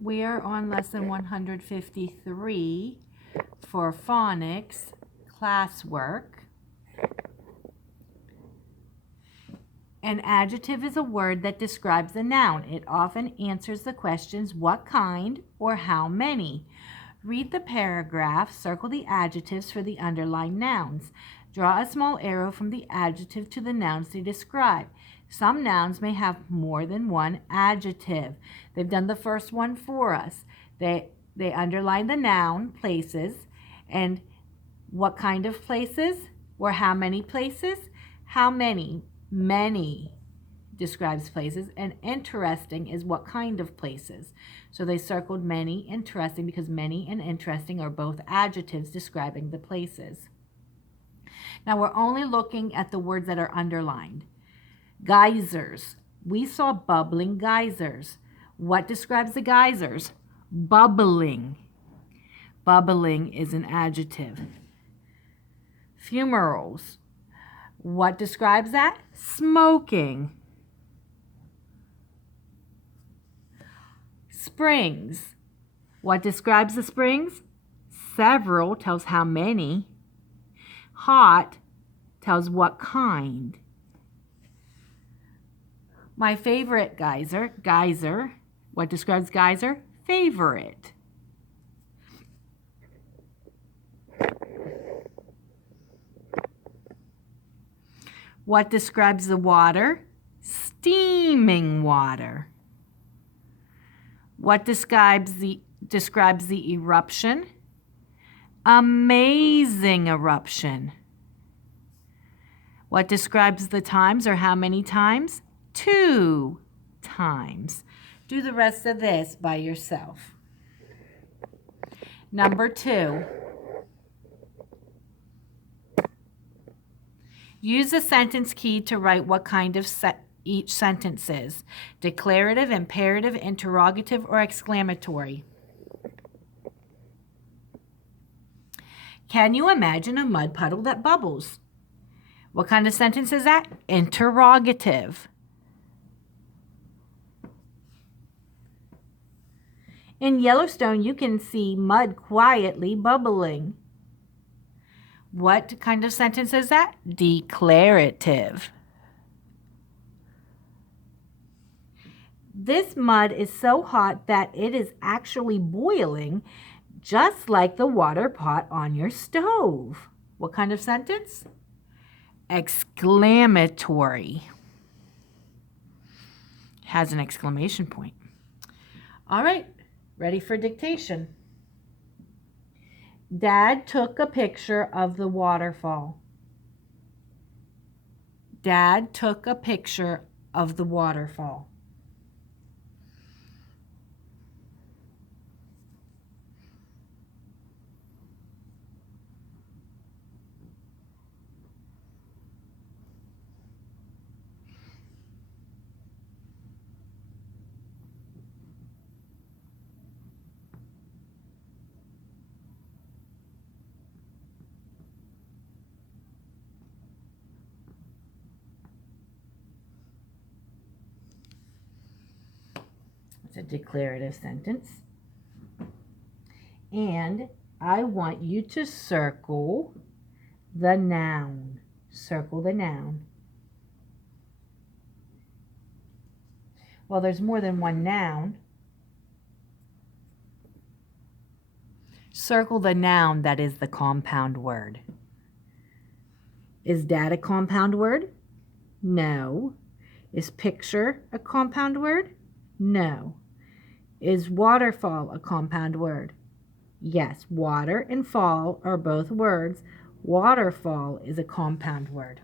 We are on lesson 153 for phonics classwork. An adjective is a word that describes a noun. It often answers the questions what kind or how many. Read the paragraph, circle the adjectives for the underlined nouns. Draw a small arrow from the adjective to the nouns they describe. Some nouns may have more than one adjective. They've done the first one for us. They underline the noun, places, and what kind of places or how many places? How many? Many describes places, and interesting is what kind of places. So they circled many, interesting, because many and interesting are both adjectives describing the places. Now we're only looking at the words that are underlined. Geysers. We saw bubbling geysers. What describes the geysers? Bubbling. Bubbling is an adjective. Fumaroles. What describes that? Smoking. Springs. What describes the springs? Several tells how many. Hot tells what kind. My favorite geyser, geyser. What describes geyser? Favorite. What describes the water? Steaming water. What describes the eruption? Amazing eruption. What describes the times or how many times? 2 times. Do the rest of this by yourself. Number 2. Use the sentence key to write what kind of each sentence is. Declarative, imperative, interrogative, or exclamatory. Can you imagine a mud puddle that bubbles? What kind of sentence is that? Interrogative. In Yellowstone, you can see mud quietly bubbling. What kind of sentence is that? Declarative. This mud is so hot that it is actually boiling, just like the water pot on your stove. What kind of sentence? Exclamatory. Has an exclamation point. All right, ready for dictation. Dad took a picture of the waterfall. Dad took a picture of the waterfall. It's a declarative sentence. And I want you to circle the noun. Circle the noun. Well, there's more than one noun. Circle the noun that is the compound word. Is dad a compound word? No. Is picture a compound word? No. Is waterfall a compound word? Yes. Water and fall are both words. Waterfall is a compound word.